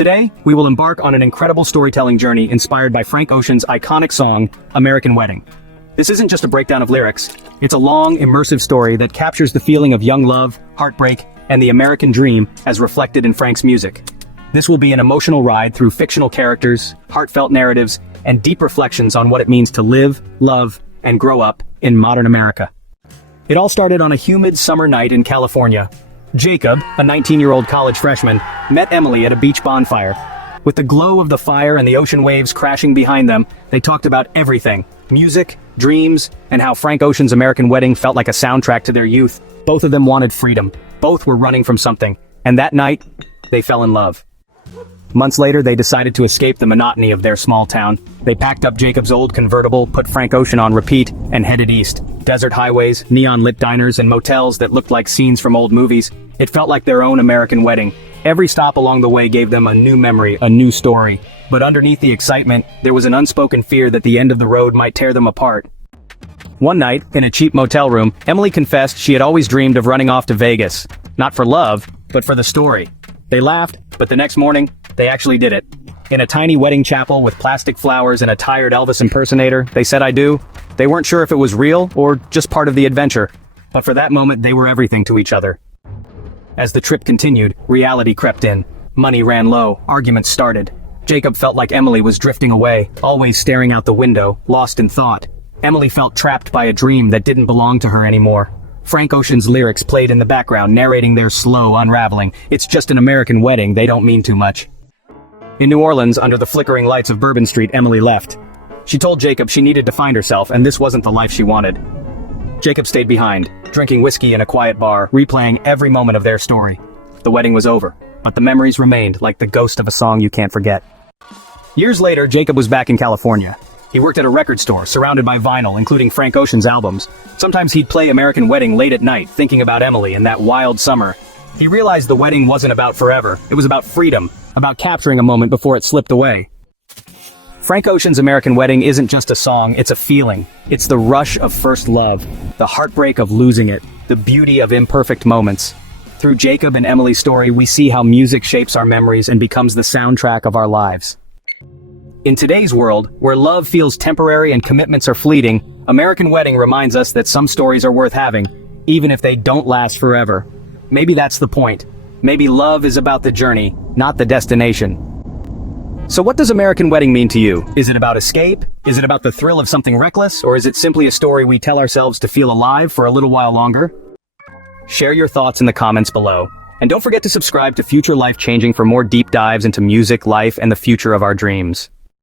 Today, we will embark on an incredible storytelling journey inspired by Frank Ocean's iconic song, American Wedding. This isn't just a breakdown of lyrics, it's a long, immersive story that captures the feeling of young love, heartbreak, and the American dream as reflected in Frank's music. This will be an emotional ride through fictional characters, heartfelt narratives, and deep reflections on what it means to live, love, and grow up in modern America. It all started on a humid summer night in California. Jacob, a 19-year-old college freshman, met Emily at a beach bonfire. With the glow of the fire and the ocean waves crashing behind them, they talked about everything: music, dreams, and how Frank Ocean's American Wedding felt like a soundtrack to their youth. Both of them wanted freedom. Both were running from something. And that night, they fell in love. Months later, they decided to escape the monotony of their small town. They packed up Jacob's old convertible, put Frank Ocean on repeat, and headed east. Desert highways, neon-lit diners, and motels that looked like scenes from old movies. It felt like their own American wedding. Every stop along the way gave them a new memory, a new story. But underneath the excitement, there was an unspoken fear that the end of the road might tear them apart. One night, in a cheap motel room, Emily confessed she had always dreamed of running off to Vegas. Not for love, but for the story. They laughed, but the next morning, they actually did it. In a tiny wedding chapel with plastic flowers and a tired Elvis impersonator, they said "I do." They weren't sure if it was real or just part of the adventure. But for that moment, they were everything to each other. As the trip continued, reality crept in. Money ran low, arguments started. Jacob felt like Emily was drifting away, always staring out the window, lost in thought. Emily felt trapped by a dream that didn't belong to her anymore. Frank Ocean's lyrics played in the background, narrating their slow unraveling. It's just an American wedding, they don't mean too much. In New Orleans, under the flickering lights of Bourbon Street, Emily left. She told Jacob she needed to find herself, and this wasn't the life she wanted. Jacob stayed behind, drinking whiskey in a quiet bar, replaying every moment of their story. The wedding was over, but the memories remained like the ghost of a song you can't forget. Years later, Jacob was back in California. He worked at a record store, surrounded by vinyl, including Frank Ocean's albums. Sometimes he'd play American Wedding late at night, thinking about Emily and that wild summer. He realized the wedding wasn't about forever. It was about freedom, about capturing a moment before it slipped away. Frank Ocean's American Wedding isn't just a song, it's a feeling. It's the rush of first love, the heartbreak of losing it, the beauty of imperfect moments. Through Jacob and Emily's story, we see how music shapes our memories and becomes the soundtrack of our lives. In today's world, where love feels temporary and commitments are fleeting, American Wedding reminds us that some stories are worth having, even if they don't last forever. Maybe that's the point. Maybe love is about the journey, not the destination. So what does American Wedding mean to you? Is it about escape? Is it about the thrill of something reckless? Or is it simply a story we tell ourselves to feel alive for a little while longer? Share your thoughts in the comments below. And don't forget to subscribe to Future Life Changing for more deep dives into music, life, and the future of our dreams.